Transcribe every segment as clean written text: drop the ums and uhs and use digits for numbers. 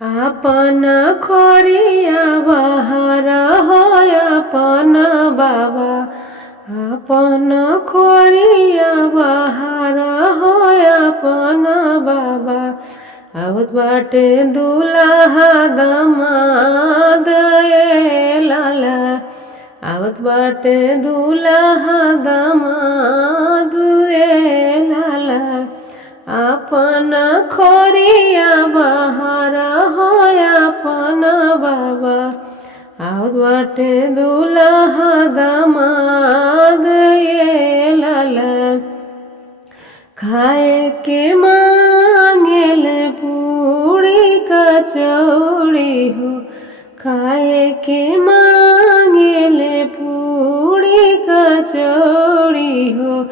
आपन खोरिया बाहर होय अपन बाबा, आपन खोरिया बाहर होय अपन बाबा। आवत बाटे दुल्हा दामाद ए लाला, आवत बाटे दुल्हा दामाद ए लाला। आपन खोरिया बाहर होय अपन बाबा, आवत बाटे दुल्हा दामाद ए लाला। खाए के मांगेल पूड़ी कचौड़ी हो, खाए के मांगेल पूड़ी कचौड़ी हो।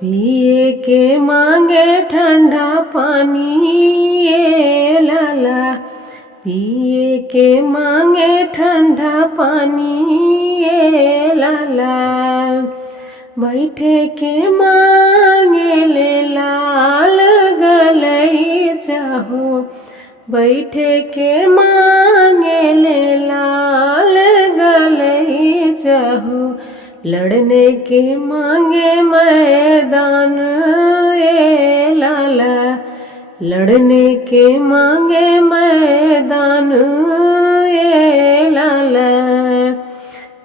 पिए के मांगे ठंडा पानी ए लाला, पिए के मांगे ठंडा पानी ए लाला। बैठे के मांगे ले लाल गलीचा हो, बैठे के मांगे ले लाल गलीचा हो। लड़ने के मांगे मैदान ए लाला, लड़ने के मांगे मैदान ए लाला।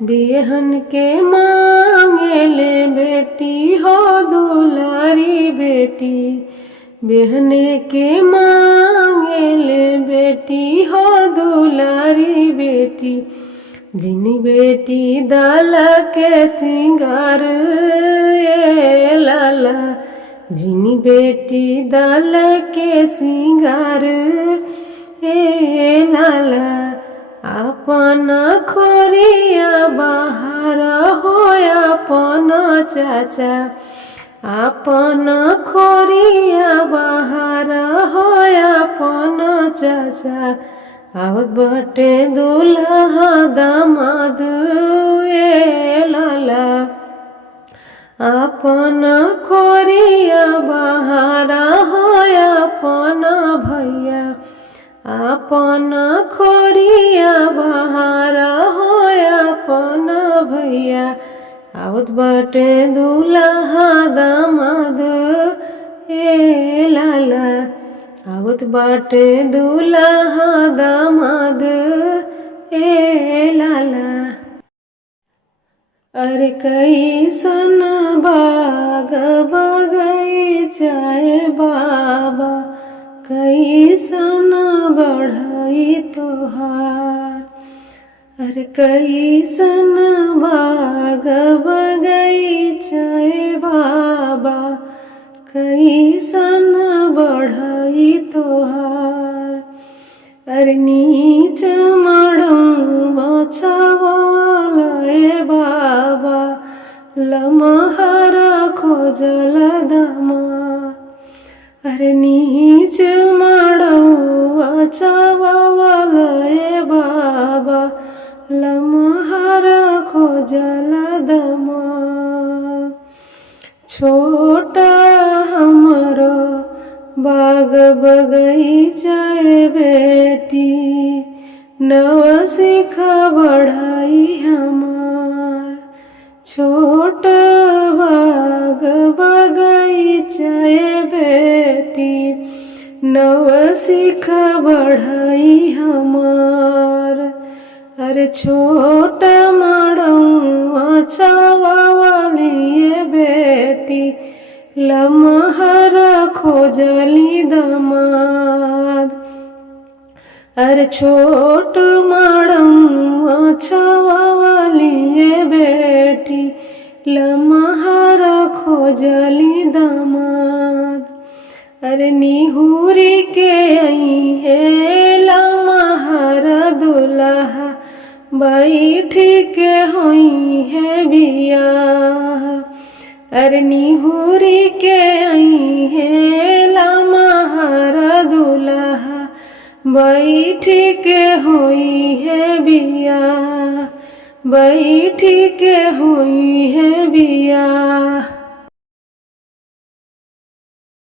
बिहन के मांगे ले बेटी हो दुलारी बेटी, बिहने के मांगे ले बेटी हो दुलारी बेटी। जिनी बेटी दाल के सिंगार ए लाला, जिनी बेटी दाल के सिंगार ए लाला। आपन खोरिया बाहर होय अपन चाचा, आपन खोरिया बाहर होय अपन चाचा। आवत बाटे दुल्हा दामाद ए लाला, आपन खोरिया बाहर होय अपन भैया, आपन खोरिया बाहर होय अपन भैया। आवत बाटे दुल्हा दामाद ए लाला, आवत बाटे दुल्हा दामाद ए लाला। अरे कैसन बाग बगीचा ए बाबा, कैसन बढ़ई तोहार। अरे कैसन बाग बगीचा ए बाबा, कैसन बढ़ई तोहार। अरे नीच मड़ुआ छावल ए बाबा, लमहर खोजल दामाद। अरे नीच मड़ुआ छावल ए बाबा, लमहर खोजल दामाद। छोटा हमरो बाग बगीचा ए बेटी, नवसिख बढ़ाई हमार। छोट बाग बगीचा ए बेटी, नवसिख बढ़ाई हमार। अरे छोट मड़ुआ छावली ए बेटी, लमहर खोजली दामाद। अरे छोट मड़ुआ छावली ए बेटी, लमहर खोजली दामाद। अरे निहुरी के आई है लमहर दुल्हा, बैठी के होई है बियाह। अरे निहुरी के आई है लमहर दुल्हा, बैठी के होई है बियाह, बैठी के हुई है बियाह।